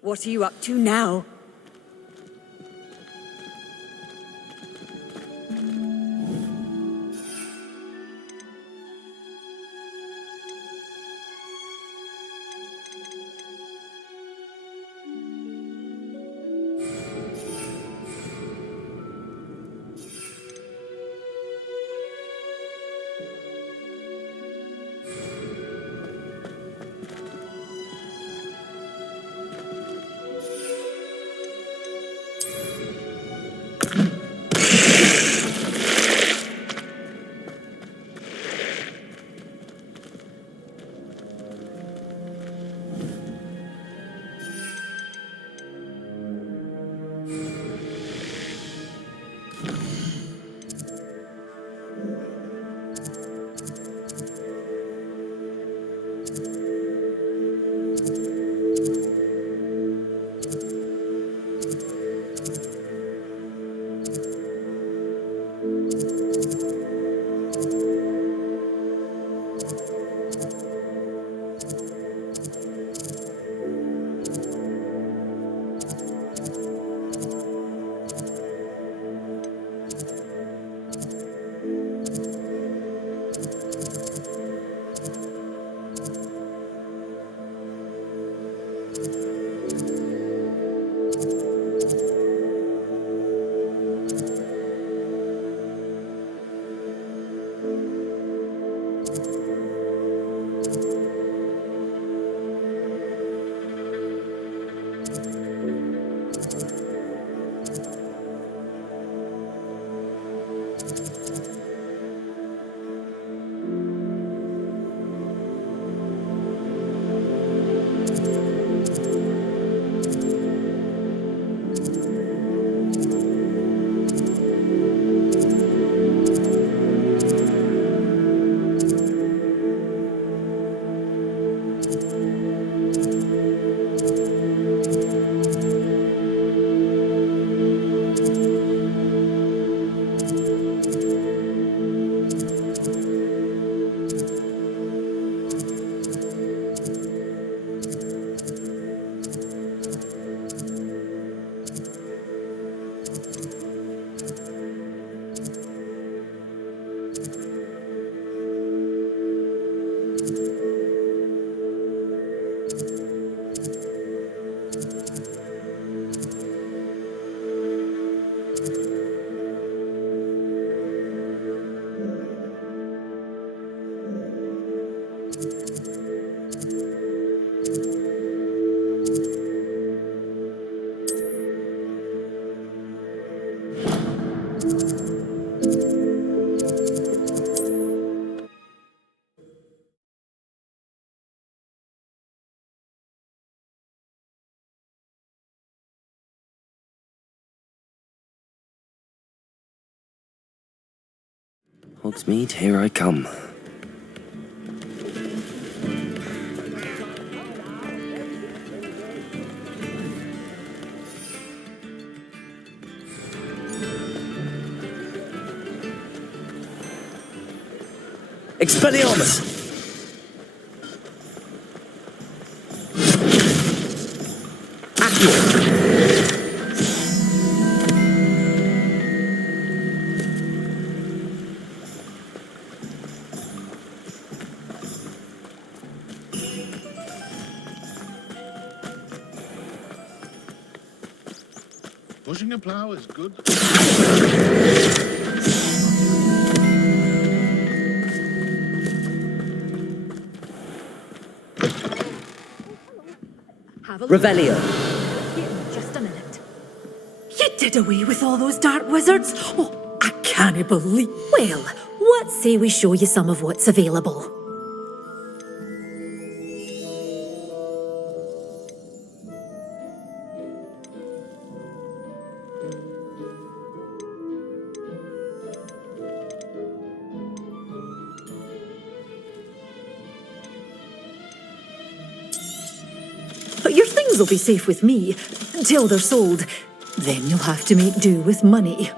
What are you up to now? Hogsmeade, here I come. Expelliarmus! Accio! Pushing a plow is good. Revelio! Just a minute. You did away with all those dark wizards? Oh, I can't believe... Well, what say we show you some of what's available? But your things will be safe with me, until they're sold. Then you'll have to make do with money.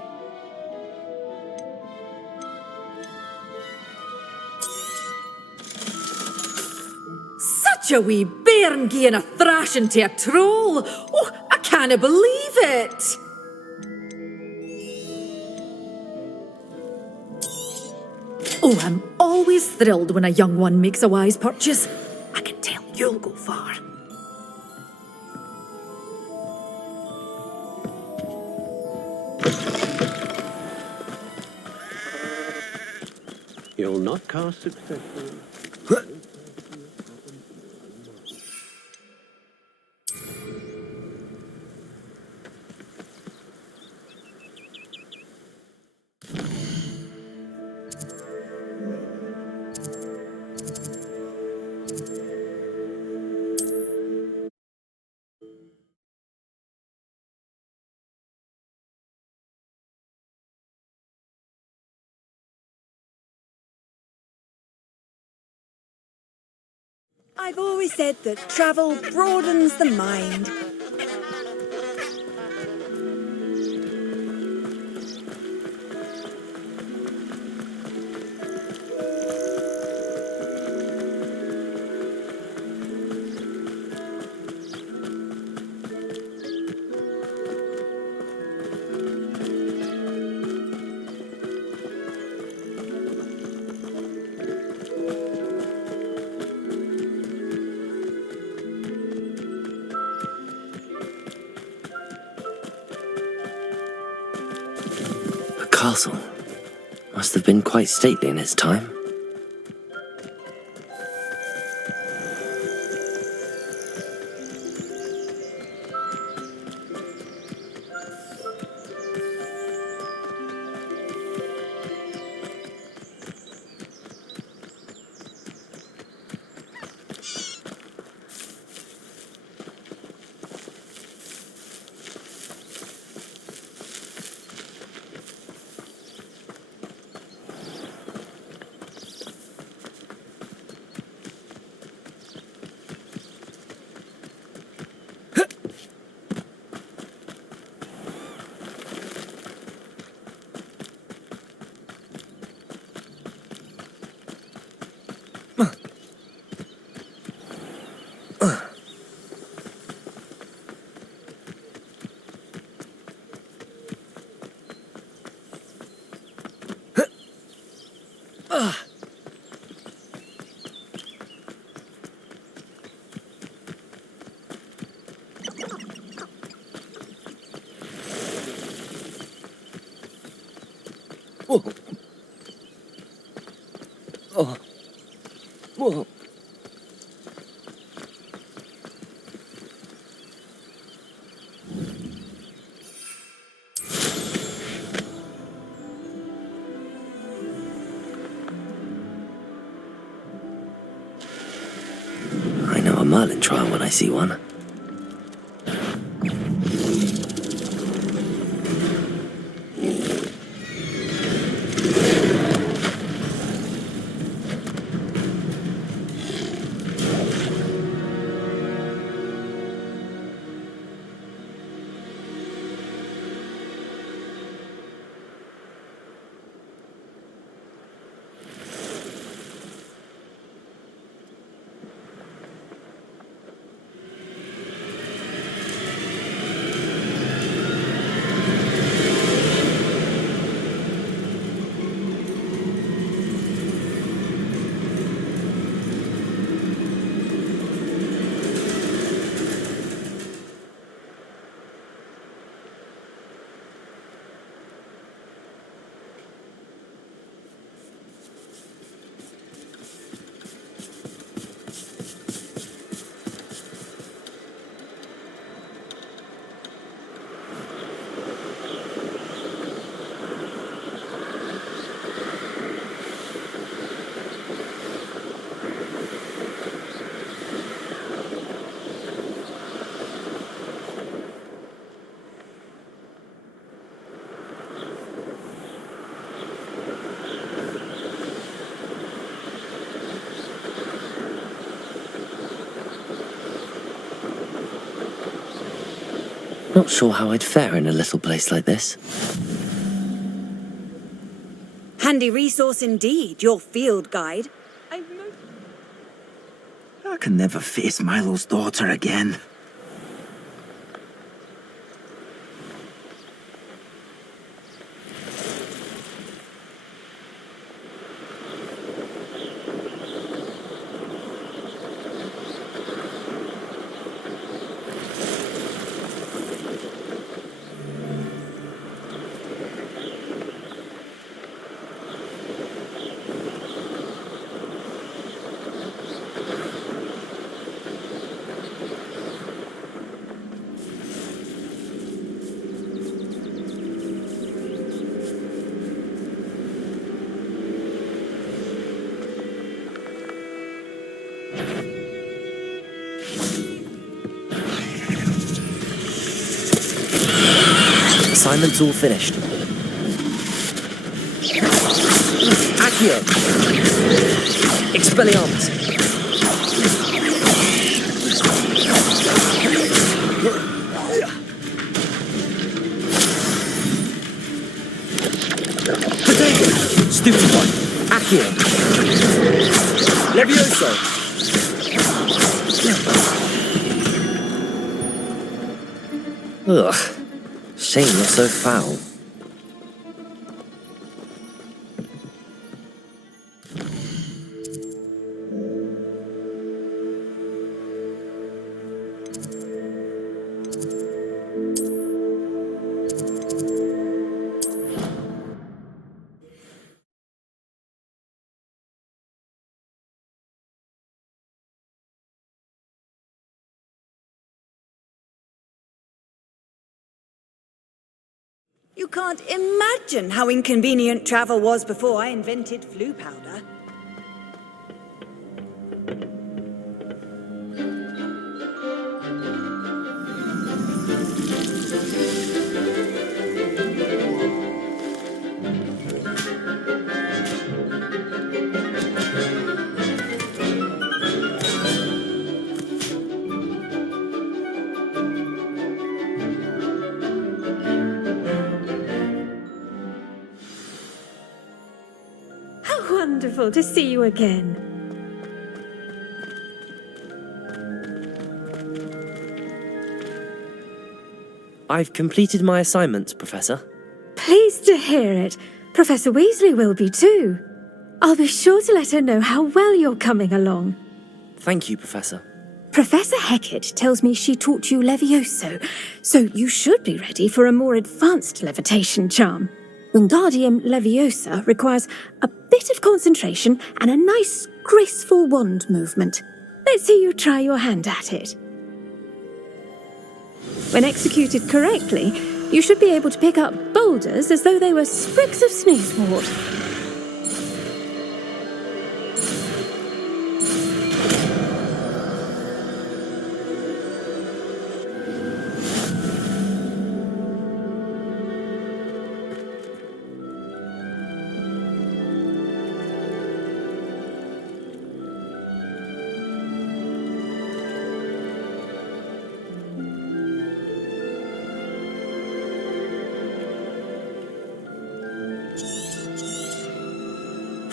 Such a wee baby! bairn gieing a thrashing to a troll. Oh, I can't believe it. Oh, I'm always thrilled when a young one makes a wise purchase. I can tell you'll go far. You'll not cast successfully. I've always said that travel broadens the mind. A castle. Must have been quite stately in its time. Whoa. Oh. Whoa. I know a Merlin trial when I see one. Not sure how I'd fare in a little place like this. Handy resource indeed, your field guide. I can never face Milo's daughter again. Assignment's all finished. Accio! Expelliarmus! Potato! Stupid one! Accio! Levioso! Ugh. Shame you're so foul. You can't imagine how inconvenient travel was before I invented flu powder. Wonderful to see you again. I've completed my assignment, Professor. Pleased to hear it. Professor Weasley will be too. I'll be sure to let her know how well you're coming along. Thank you, Professor. Professor Hecat tells me she taught you Levioso, so you should be ready for a more advanced levitation charm. Wingardium Leviosa requires a bit of concentration and a nice, graceful wand movement. Let's see you try your hand at it. When executed correctly, you should be able to pick up boulders as though they were sprigs of sneezewort.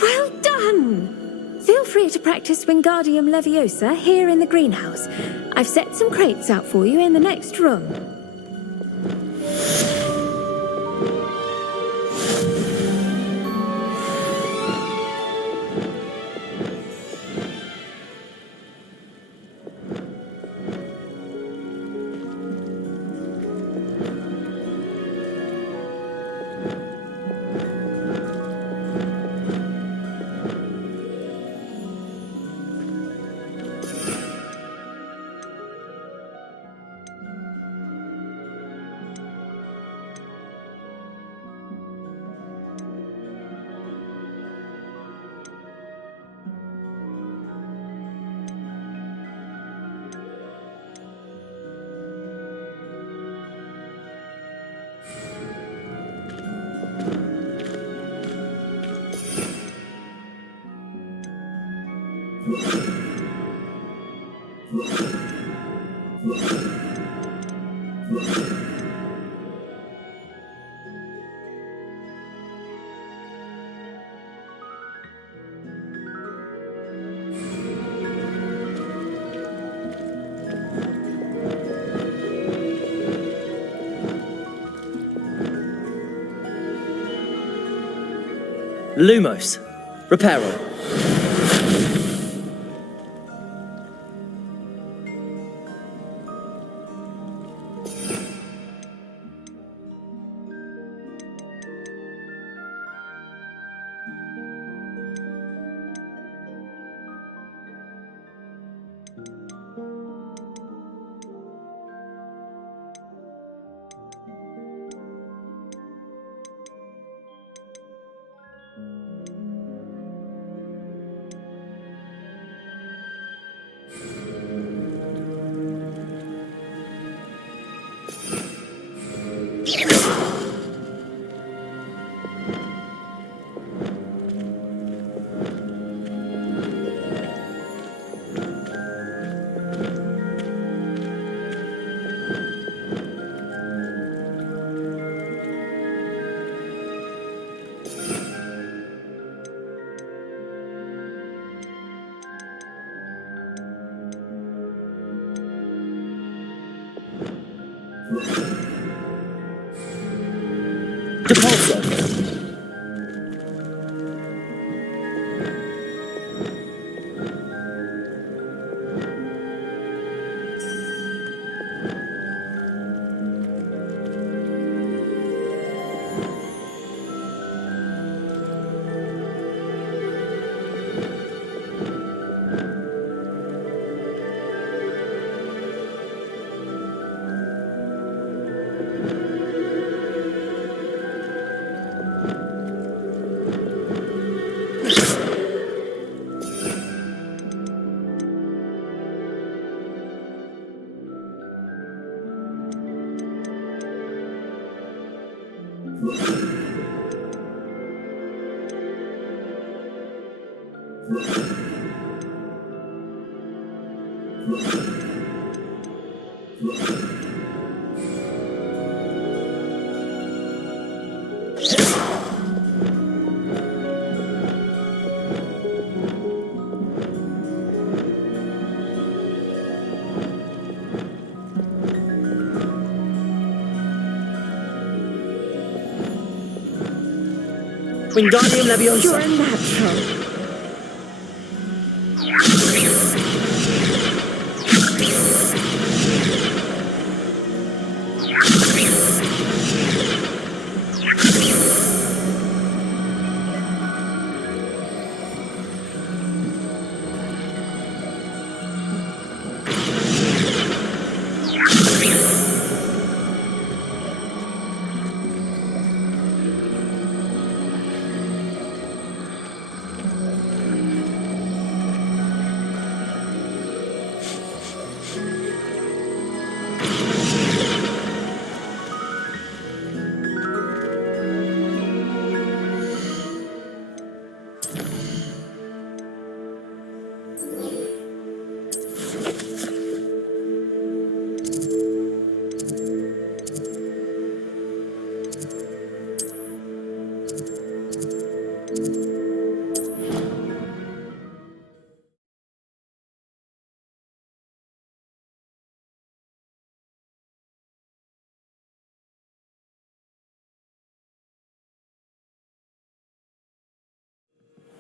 Well done! Feel free to practice Wingardium Leviosa here in the greenhouse. I've set some crates out for you in the next room. Lumos. Reparo. Depulso. Wingardium Leviosa. You're a natural.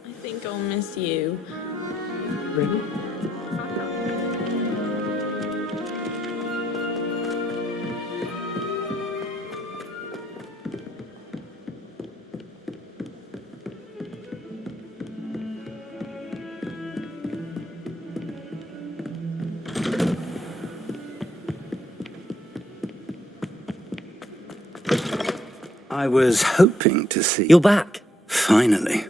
I think I'll miss you. I was hoping to see... You're back. Finally.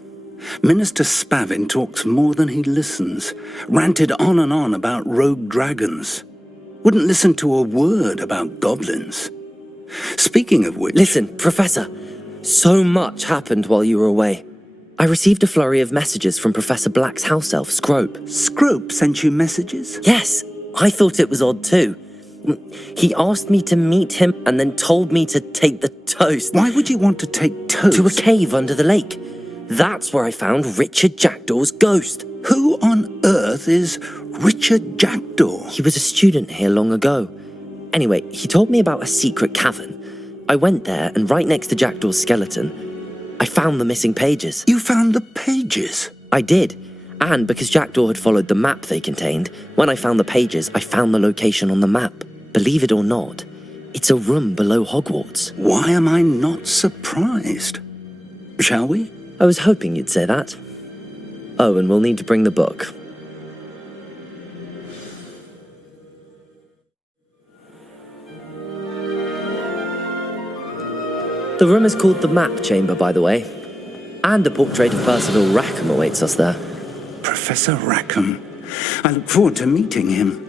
Minister Spavin talks more than he listens. Ranted on and on about rogue dragons. Wouldn't listen to a word about goblins. Speaking of which... Listen, Professor. So much happened while you were away. I received a flurry of messages from Professor Black's house elf, Scrope. Scrope sent you messages? Yes, I thought it was odd too. He asked me to meet him and then told me to take the toast. Why would you want to take toast? To a cave under the lake. That's where I found Richard Jackdaw's ghost. Who on earth is Richard Jackdaw? He was a student here long ago. Anyway, he told me about a secret cavern. I went there, and right next to Jackdaw's skeleton, I found the missing pages. You found the pages? I did. And because Jackdaw had followed the map they contained, when I found the pages, I found the location on the map. Believe it or not, it's a room below Hogwarts. Why am I not surprised? Shall we? I was hoping you'd say that. Oh, and we'll need to bring the book. The room is called the Map Chamber, by the way. And a portrait of Percival Rackham awaits us there. Professor Rackham. I look forward to meeting him.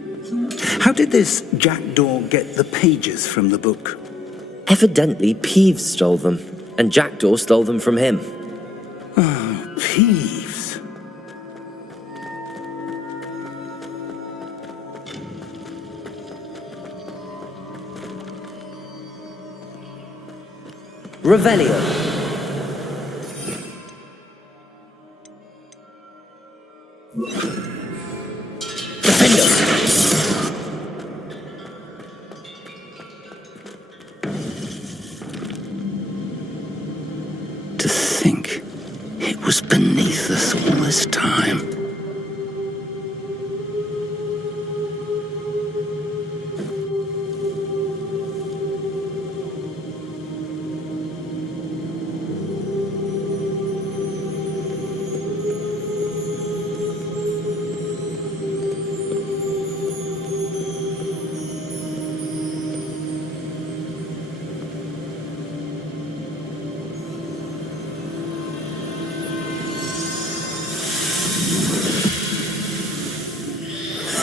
How did this Jackdaw get the pages from the book? Evidently, Peeves stole them, and Jackdaw stole them from him. Oh, Peeves. Revelio. To think it was beneath us all this time.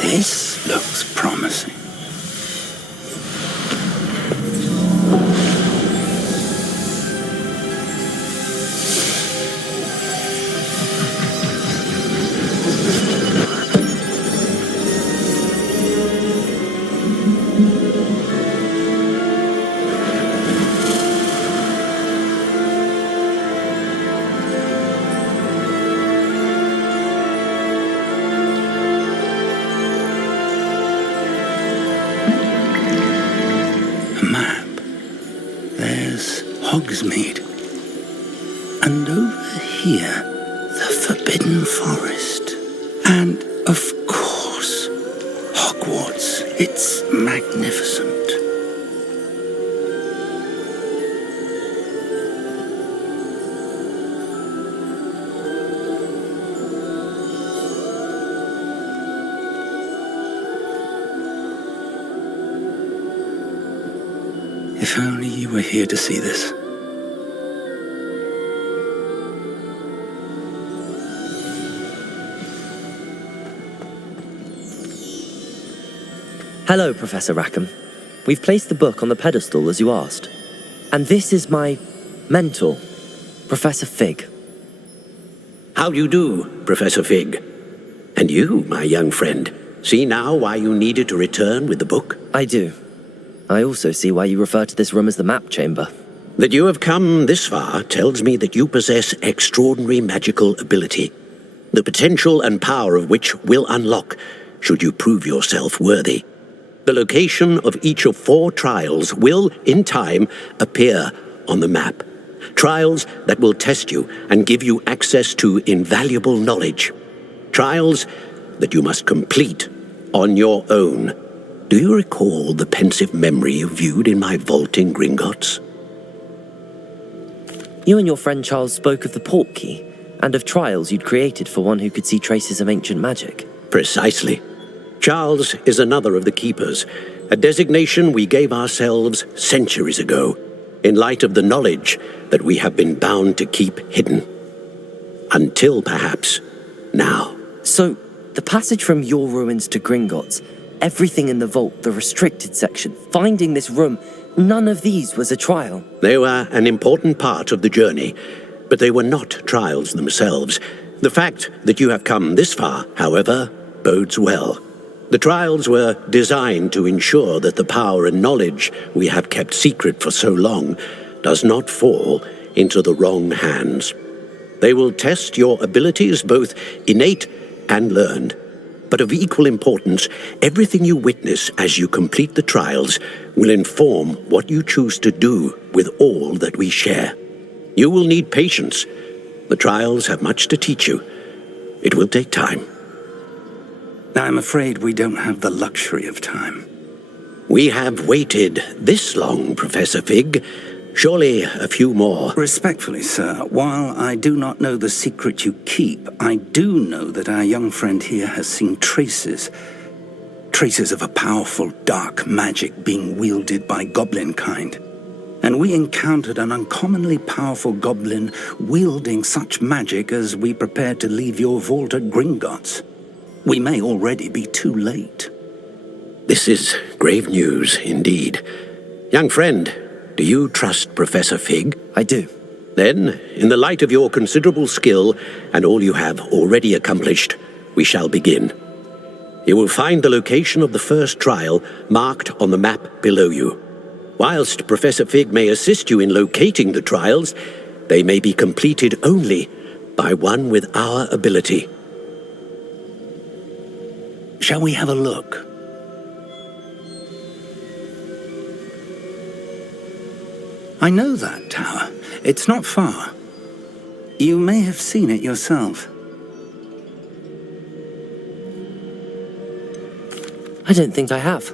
This looks promising. Hogsmeade. And over here, the Forbidden Forest. And, of course, Hogwarts. It's magnificent. If only you were here to see this. Hello, Professor Rackham. We've placed the book on the pedestal as you asked. And this is my mentor, Professor Fig. How do you do, Professor Fig? And you, my young friend, see now why you needed to return with the book? I do. I also see why you refer to this room as the Map Chamber. That you have come this far tells me that you possess extraordinary magical ability, the potential and power of which will unlock should you prove yourself worthy. The location of each of 4 trials will, in time, appear on the map. Trials that will test you and give you access to invaluable knowledge. Trials that you must complete on your own. Do you recall the pensive memory you viewed in my vault in Gringotts? You and your friend Charles spoke of the port key, and of trials you'd created for one who could see traces of ancient magic. Precisely. Charles is another of the Keepers, a designation we gave ourselves centuries ago, in light of the knowledge that we have been bound to keep hidden. Until, perhaps, now. So, the passage from your ruins to Gringotts, everything in the vault, the restricted section, finding this room, none of these was a trial. They were an important part of the journey, but they were not trials themselves. The fact that you have come this far, however, bodes well. The trials were designed to ensure that the power and knowledge we have kept secret for so long does not fall into the wrong hands. They will test your abilities, both innate and learned. But of equal importance, everything you witness as you complete the trials will inform what you choose to do with all that we share. You will need patience. The trials have much to teach you. It will take time. I'm afraid we don't have the luxury of time. We have waited this long, Professor Fig. Surely a few more. Respectfully, sir, while I do not know the secret you keep, I do know that our young friend here has seen traces of a powerful dark magic being wielded by goblin kind. And we encountered an uncommonly powerful goblin wielding such magic as we prepared to leave your vault at Gringotts. We may already be too late. This is grave news indeed. Young friend, do you trust Professor Fig? I do. Then, in the light of your considerable skill and all you have already accomplished, we shall begin. You will find the location of the first trial marked on the map below you. Whilst Professor Fig may assist you in locating the trials, they may be completed only by one with our ability. Shall we have a look? I know that tower. It's not far. You may have seen it yourself. I don't think I have.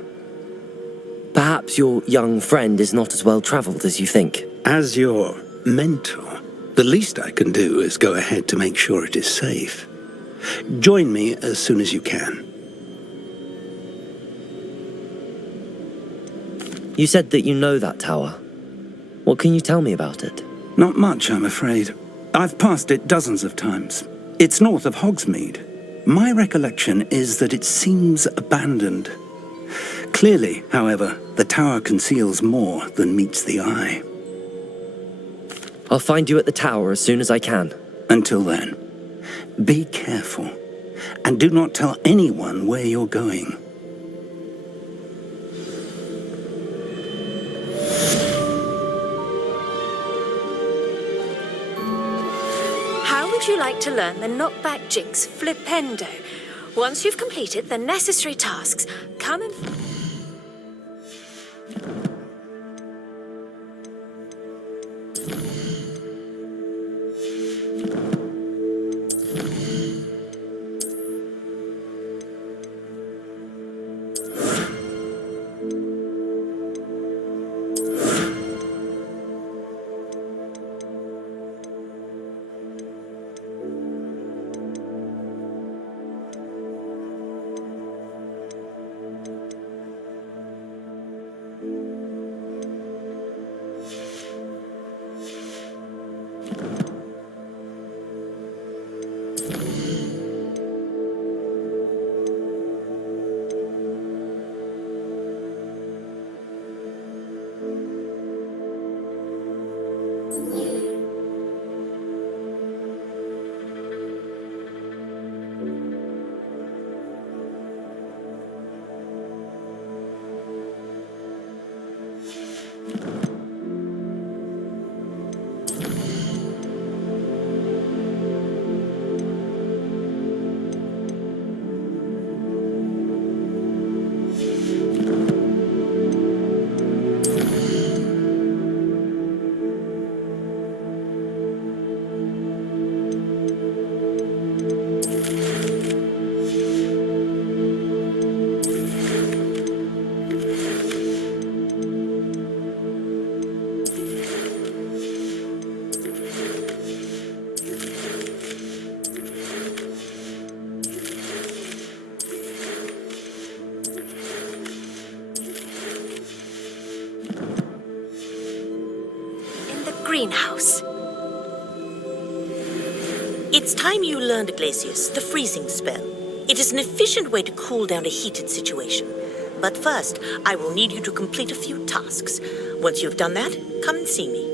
Perhaps your young friend is not as well traveled as you think. As your mentor, the least I can do is go ahead to make sure it is safe. Join me as soon as you can. You said that you know that tower. What can you tell me about it? Not much, I'm afraid. I've passed it dozens of times. It's north of Hogsmeade. My recollection is that it seems abandoned. Clearly, however, the tower conceals more than meets the eye. I'll find you at the tower as soon as I can. Until then, be careful, and do not tell anyone where you're going. How would you like to learn the knockback jinx flipendo? Once you've completed the necessary tasks, come and... greenhouse. It's time you learned, Glacius, the freezing spell. It is an efficient way to cool down a heated situation. But first, I will need you to complete a few tasks. Once you've done that, come and see me.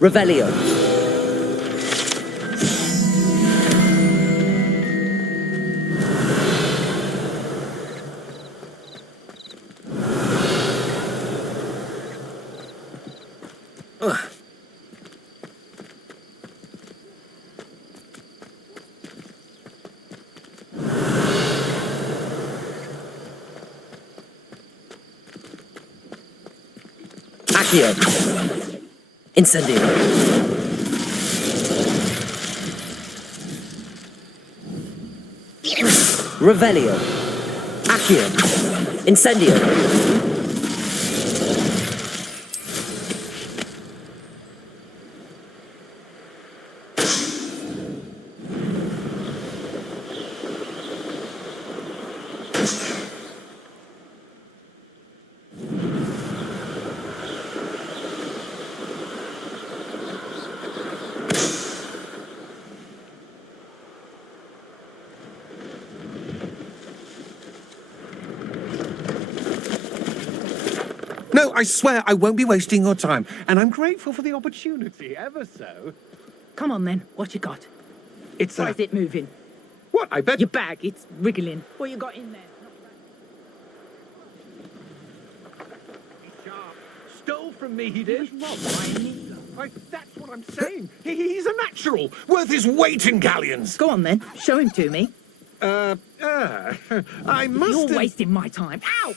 Revelio. Accio. Incendio. Revelio. Accio. Incendio. No, I swear I won't be wasting your time, and I'm grateful for the opportunity, ever so. Come on then, what you got? It's Why is it moving? What, I bet... Your bag, it's wriggling. What you got in there? Stole from me, he did. He was robbed by a needler. That's what I'm saying. He's a natural, worth his weight in galleons. Go on then, show him to me. I must You're have... wasting my time. Ow!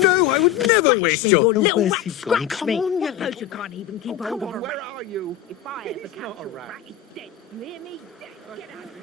No, I would never waste Me, your... you little Where's rat, he gone? scratch Come me. on, you What knows little- you can't even keep Oh, hold come of on, a where rat? are you? If I ever He's catch not a a rat, rat. he's dead. You hear me? Dead. Get out of here.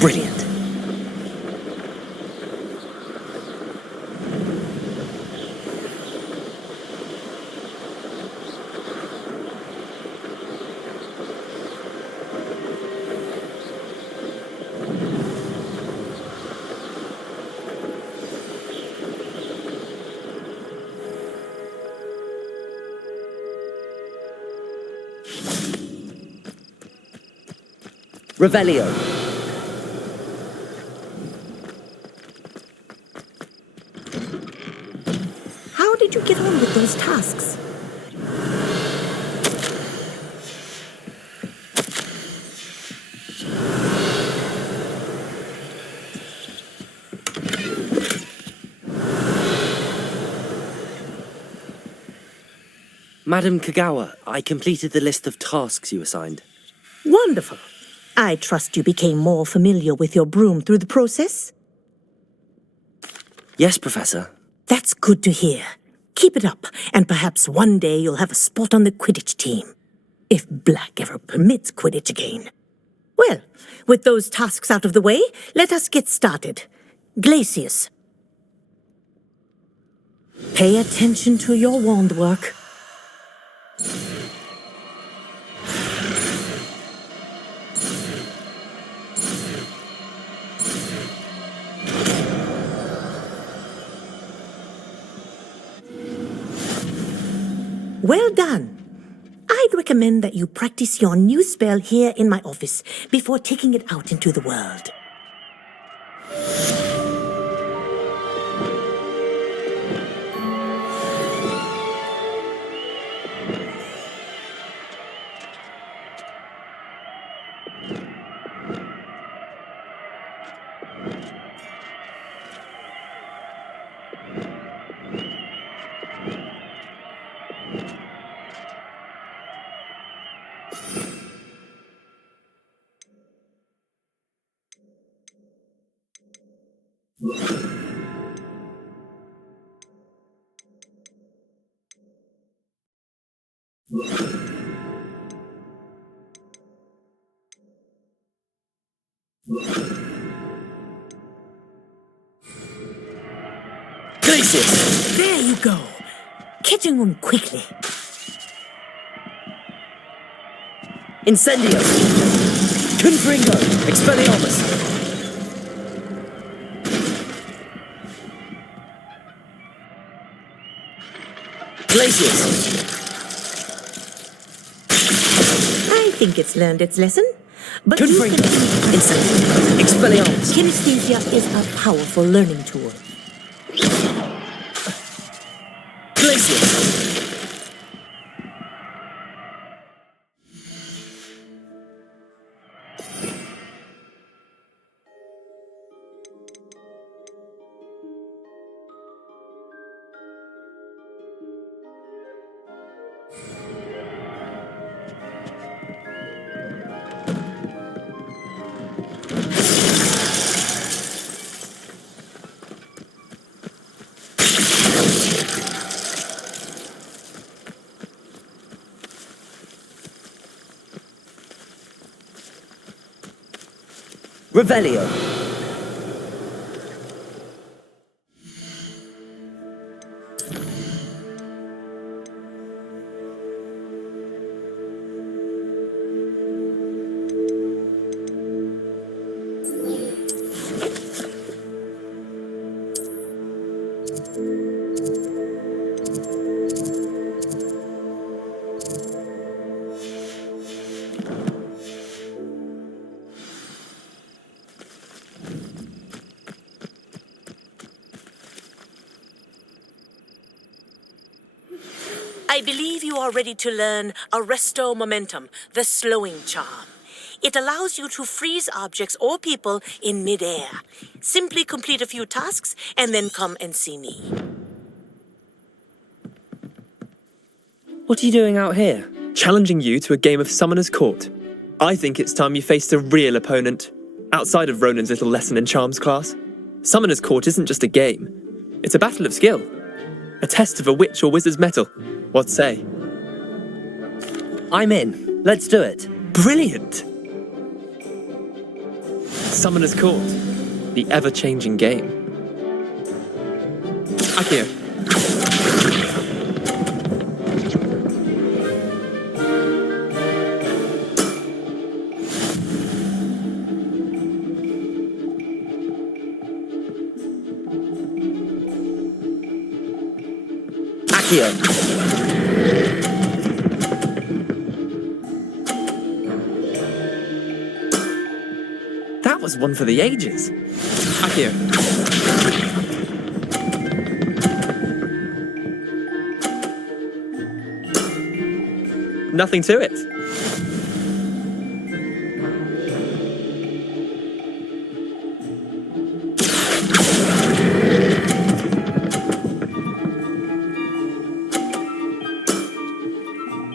Brilliant. Revelio. How did you get on with those tasks? Madam Kagawa, I completed the list of tasks you assigned. Wonderful. I trust you became more familiar with your broom through the process? Yes, Professor. That's good to hear. Keep it up, and perhaps one day you'll have a spot on the Quidditch team. If Black ever permits Quidditch again. Well, with those tasks out of the way, let us get started. Glacius. Pay attention to your wand work. Well done. I'd recommend that you practice your new spell here in my office before taking it out into the world. Glacius! There you go. Catching on quickly. Incendio! Confringo! Expelliarmus! Glacius! I think it's learned its lesson. But Confringo! Incendio! Expelliarmus! kinesthesia is a powerful learning tool. Glacius! Revelio! I believe you are ready to learn Arresto Momentum, the slowing charm. It allows you to freeze objects or people in midair. Simply complete a few tasks and then come and see me. What are you doing out here? Challenging you to a game of Summoner's Court. I think it's time you faced a real opponent, outside of Ronan's little lesson in charms class. Summoner's Court isn't just a game. It's a battle of skill. A test of a witch or wizard's mettle. What say? I'm in. Let's do it. Brilliant! Summoner's Court. The ever-changing game. Akio. Akio. That was one for the ages. Akio. Nothing to it.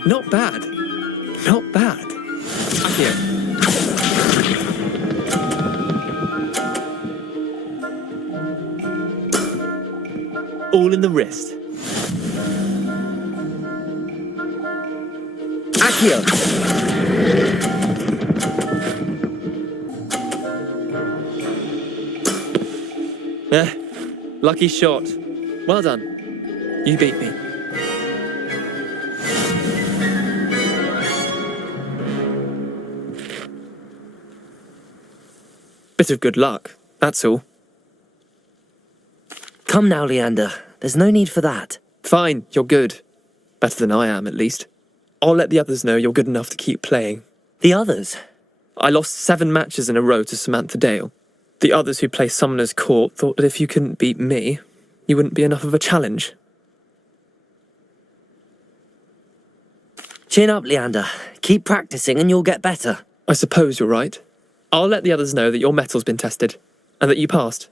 Not bad. Not bad. Akio. All in the wrist. Akio. Lucky shot. Well done. You beat me. Bit of good luck, that's all. Come now, Leander. There's no need for that. Fine, you're good. Better than I am, at least. I'll let the others know you're good enough to keep playing. The others? I lost 7 matches in a row to Samantha Dale. The others who play Summoner's Court thought that if you couldn't beat me, you wouldn't be enough of a challenge. Chin up, Leander. Keep practicing and you'll get better. I suppose you're right. I'll let the others know that your metal's been tested, and that you passed.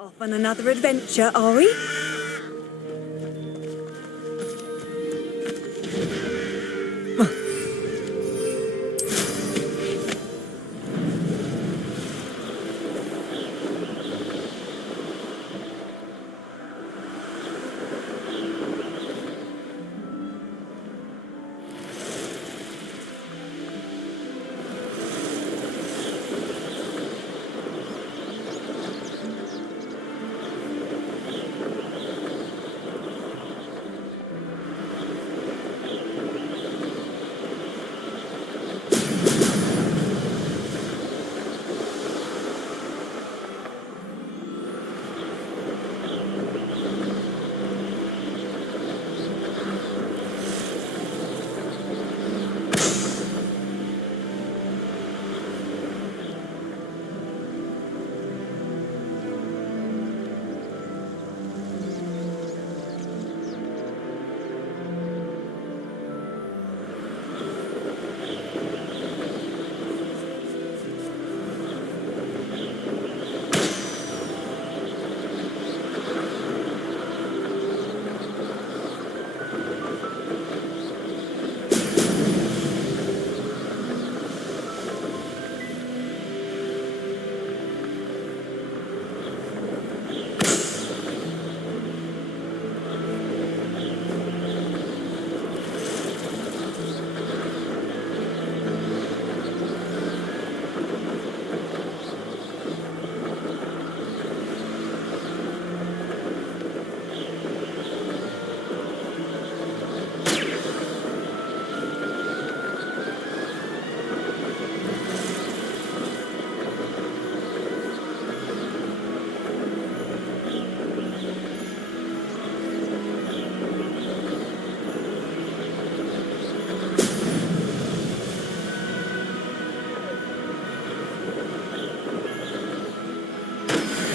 Off on another adventure, are we?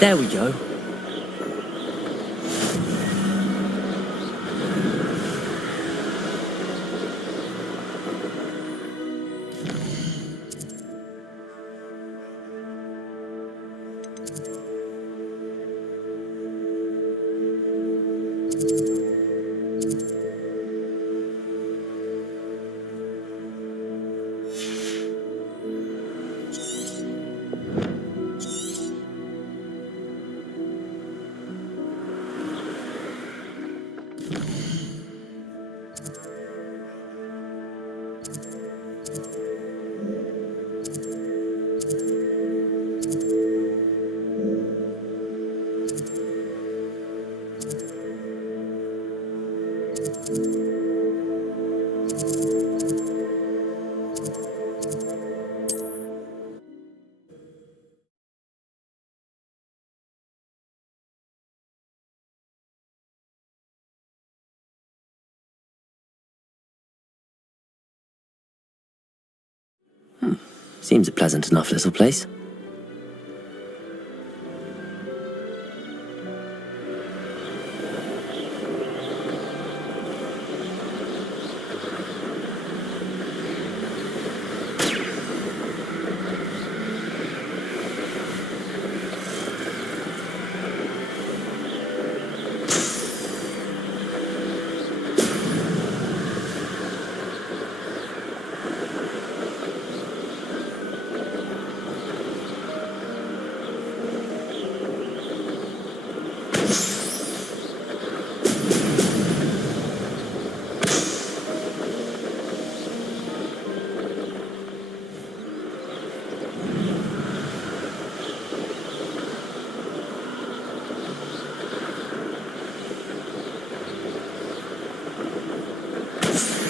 There we go. Seems a pleasant enough little place.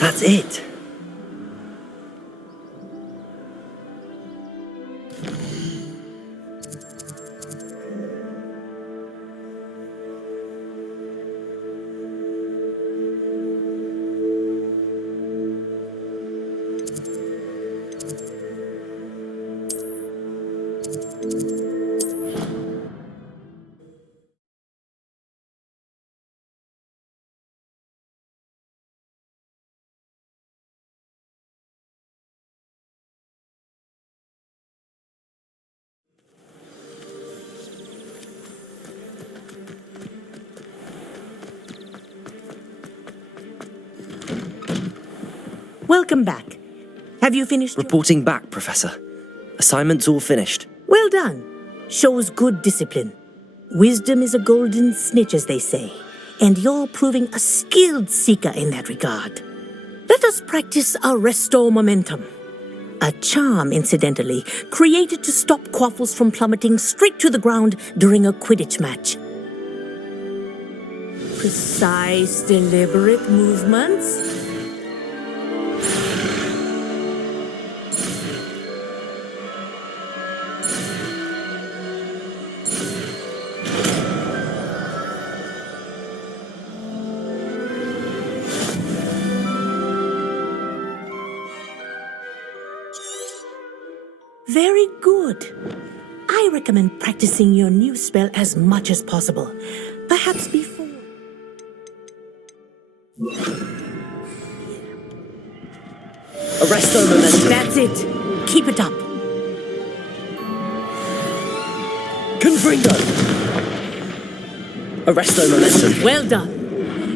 That's it. Welcome back. Have you finished? Reporting back, Professor. Assignment's all finished. Well done. Shows good discipline. Wisdom is a golden snitch, as they say, and you're proving a skilled seeker in that regard. Let us practice our restore momentum. A charm, incidentally, created to stop quaffles from plummeting straight to the ground during a Quidditch match. Precise, deliberate movements. Very good. I recommend practicing your new spell as much as possible. Perhaps before... Arresto momentum. That's it. Keep it up. Confringo. Arresto momentum. Well done.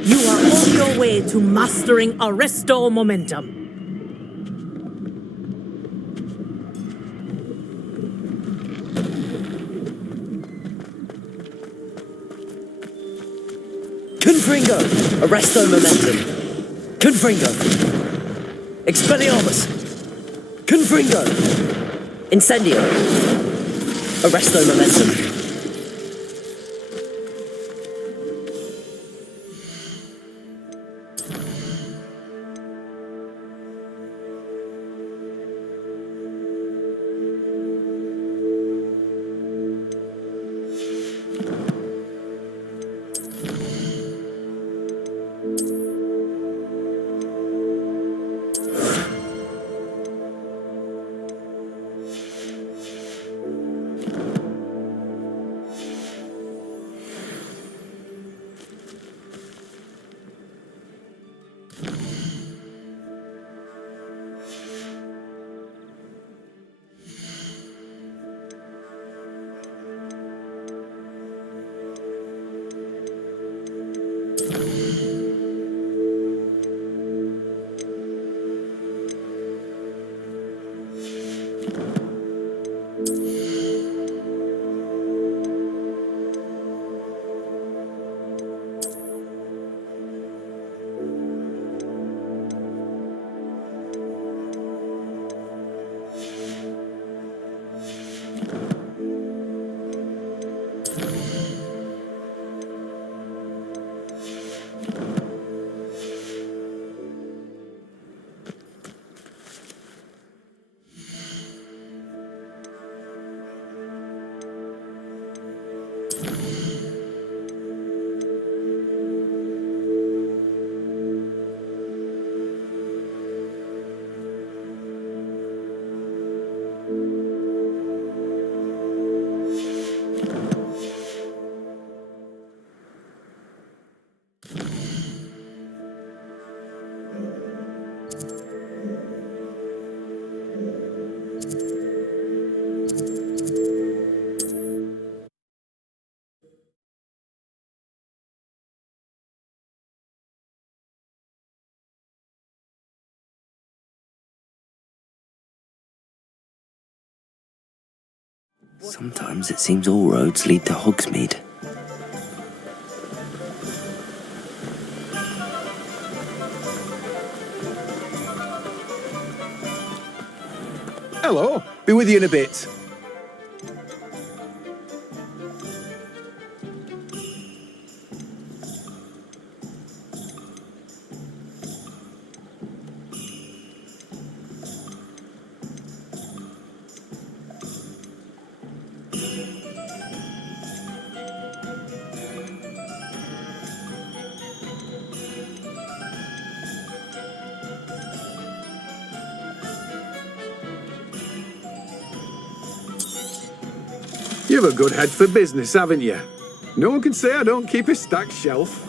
You are on your way to mastering Arresto momentum. Confringo! Arresto momentum! Confringo! Expelliarmus! Confringo! Incendio! Arresto momentum! Sometimes it seems all roads lead to Hogsmeade. Hello, be with you in a bit. You've a good head for business, haven't you? No one can say I don't keep a stacked shelf.